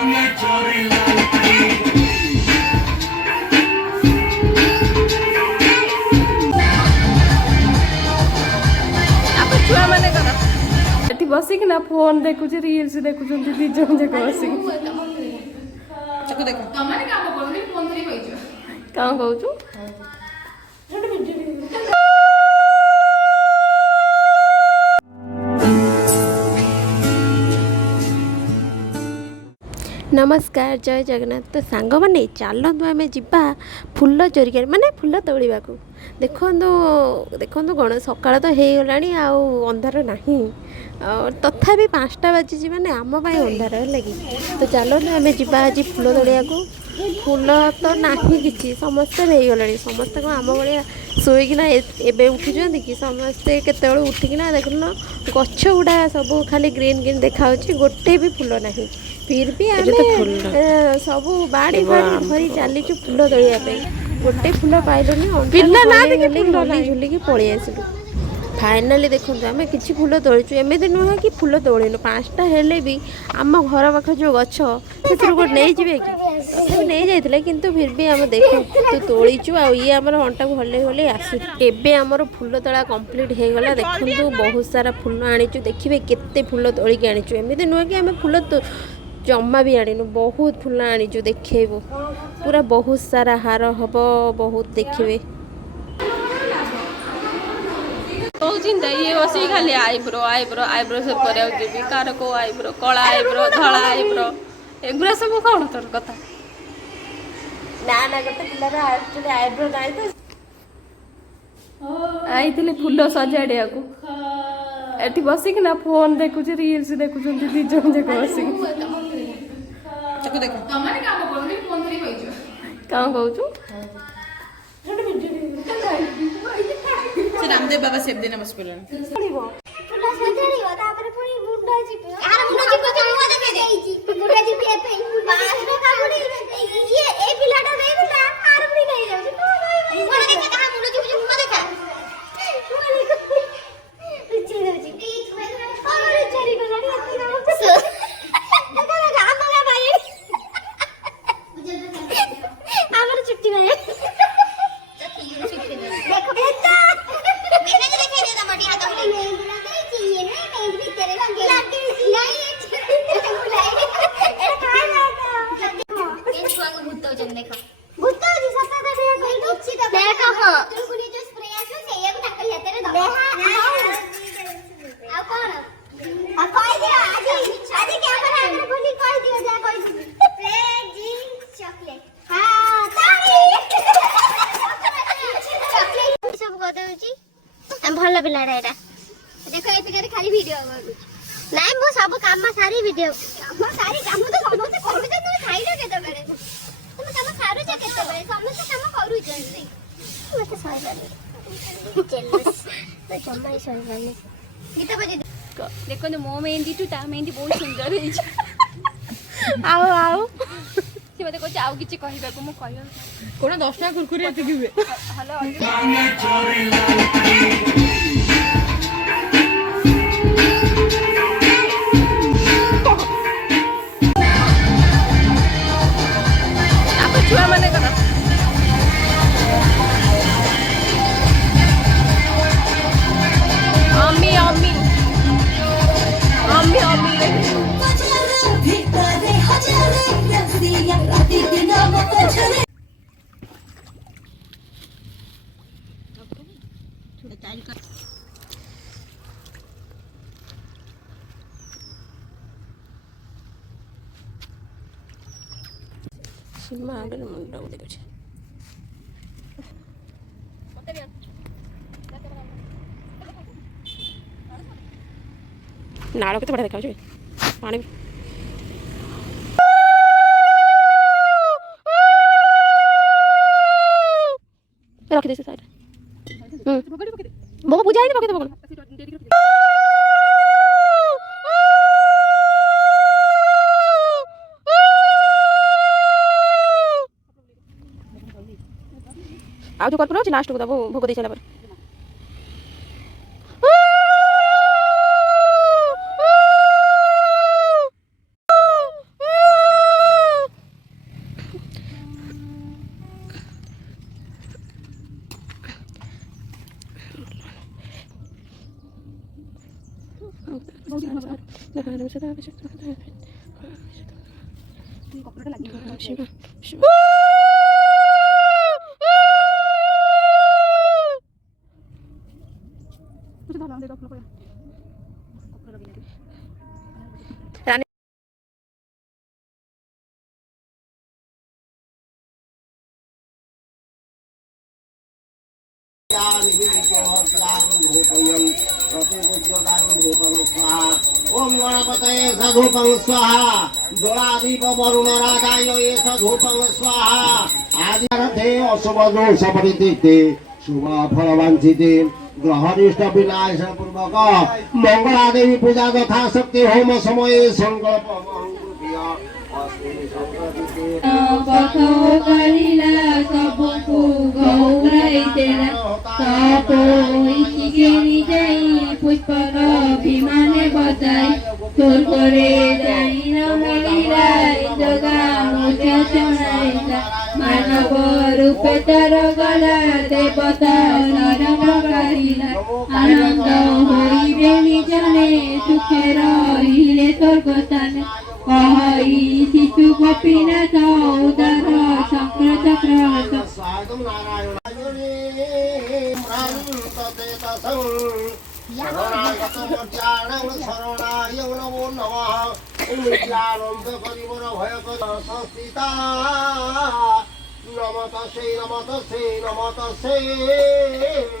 छुआ मैंने कर बसिकिना फोन देखुचे रील्स देखुचंती दी जन जाक बसिक चको देख तमाने काम करनी फोन धरी बइछ काम कहूछु नमस्कार जय जगन्नाथ। तो सांग मैंने चलतु आम जा फुल चोरिक माने फुल तोड़ा को देखो देखो कौन सकाल तो हो गला अंधार ना तथापि 5टा बाजी मैंने आम अंधार है कि तो चलतु आम जा आज फुल तोड़ा को फुल तो ना कि समस्ते हो गला समस्त आम भाया शोकना एवं उठुं कि समस्ते केत उठिकिना देखुन गछ गुड़ा सब खाली ग्रीन ग्रीन देखा गोटे भी फुल ना फिर भी आम सब बाड़ी बाड़ी धरी चलीचु फुल तोड़ापी गोटे फुल पाइलुनि हली झुलिकी पलि आसलु फाइनाली देखो आम कि फुल तोड़ीचु एमती नुहे कि फुल तोड़ेनु 5टा हेले भी आम घर पाख जो गछ से नहीं जी कि नहीं जाइए किंतु फिर भी आम देख तो तोड़ीचु ये आम अंटा को हल्ले हल्ले आसु एबे आमर फुल तोड़ा कंप्लीट हो गला देखु बहुत सारा फुल आनीचु देखिए केते फुल तोड़िकी आनीचु एमती नुहे कि आम फुल जमा भी आनीनु बहुत फुल आनीचु देखेबू पूरा बहुत सारा हार हम बहुत देखिए तो चिंता ये बस खाली आईब्रो आईब्रो आईब्रो से जी कार को आईब्रो कला आईब्रो धला आईब्रो एगुरा सब कौन तोर कथा ना ना गोटे पिलार एक्चुअली आईब्रो नाइ तो आईथिले फुल सजाड़िया को एठी बसिकिना फोन देखुचे रील्स देखुचंती दी जन जाक बसिक चको देख तमाने काम करनी फोन धरी बइछ काम कहूछु से रामदेव बाबा सेब देना बस पेलन पड़िबो फुला सजाड़िबो तापर पुनी मुंडा जिपे यार मुंडा जिपे मुंडा देखे देइची मुंडा जिपे एपे बास रे काबुडी ये ए पिलाटा देई बुला आर पुनी नहीं जाउची तो मुंडा देखे कहा मुंडा जिपे मुंडा देखा पिछे देउची और चरी को जानी देखा राम का भाई हमर छुट्टी भाई देखो बेटा मैंने जो देखे दे मटी हाथ में नहीं चाहिए नहीं भीतर लगे नहीं बुलाई ए काय लागा ये छुआ को भूत हो जन देखा भूत हो जी सत्ता दे कोई तो अच्छी दबा देखा हां तुम गुली जो स्प्रे आसो से ये ढक्कन लेते रे दबा आ कौन आ कोई दियो आज कैमरा में बोली कोई दियो जा कोई स्प्रे जिंक चॉकलेट हां ताली सब गदउची हम भल पिलाडा एटा देखो ए पिलारे खाली वीडियो करू नाइ मो सब काम सारी वीडियो हम सारी काम तो समस्त करू जे तुम खाइलो केते बेले तुम काम सारू जे केते बेले समस्त काम करू जे मते सही बानी जेलस तो जम्मा सही बानी गीता बजे देखो न मो मेहंदी टू ता मेहंदी बहुत सुंदर है आओ आओ से मते को आउ किछि कहिबा को मो कहियो कोन 10 टा कुरकुरी एते किबे हेलो आप छुआ माने करा अम्मी अम्मी अम्मी अम्मी सिनेमा आगे मुंडा देखो नाड़ के बढ़िया देखा पानी रख दे साइड वो बुझाई दे पके दे आ जो कर लास्ट को दबो भोग दे चला पर ओम गणपतये सधूपं स्वाहा जलादीप वरुण राजाय एष धूपं स्वाहा आदिरथे अशुभ दोष परितीते शुभ फल वांछिते ग्रहनिष्ठ विनाश पूर्वक मंगला देवी पूजा तथा शक्ति होम समये संकल्प पुष्पक विमाने बजाई তোর করে যাই না মহিলাই জগা মোচা চড়াইলা মানব রূপে তার গলা দেবতা নরম কারিলা আনন্দ হইবে নিজনে সুখে রহিলে স্বর্গস্থানে কহই শিশু গোপীনাথ উদার শঙ্কর চক্রবর্ত शरणाय नमो नमः नित्यानंद परिवर भय संस्थिता नमतसे नमतसे नमतसे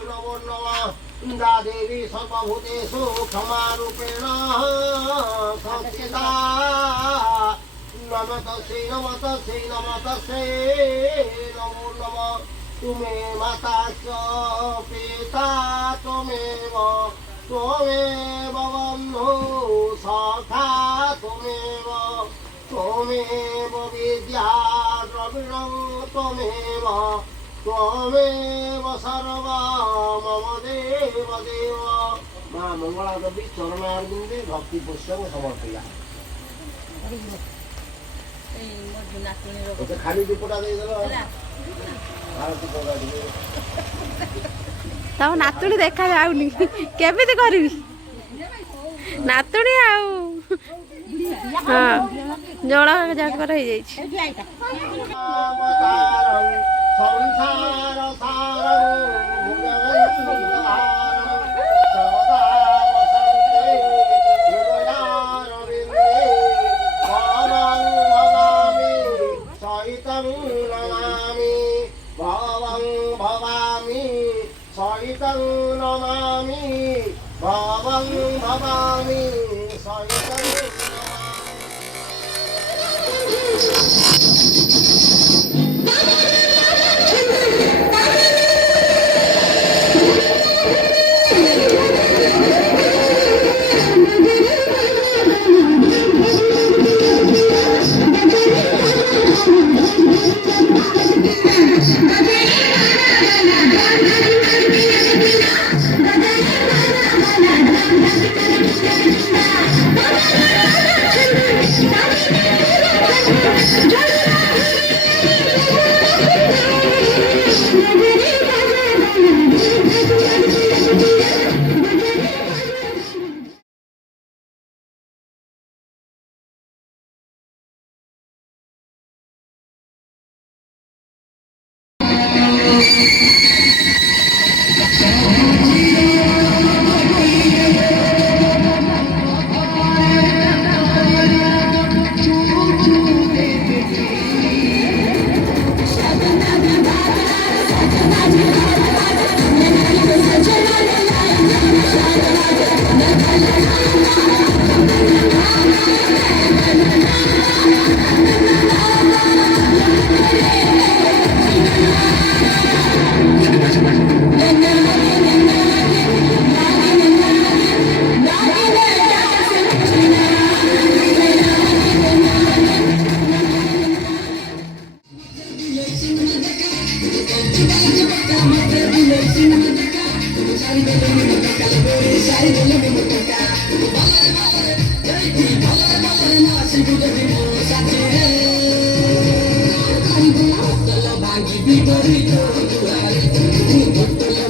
नमो नमः इंदा देवी सर्वभूतेषु क्षमारूपेण संस्थिता नमतसे नमतसे नमतसे नमो नमः तुमे माता च पिता त्वमेव त्वमेव बन्धु सखा त्वमेव विद्या द्रविणं त्वमेव सर्व मम देव देव माँ मंगला देवी चरणारविंदे भक्ति पुष्प समर्पया खाली दीपटा ଦେଇଦେଲ ତମ ନାତୁଣୀ ଦେଖା ଯାଉନି କେମିତି କରିବି ନାତୁଣୀ ଆଉ ହଁ ଜଳ ଯାକର ହେଇଯାଇଛି सहितं नमामि भवं भवामि सहितं Vivo, vivo, vivo, vivo, vivo, vivo,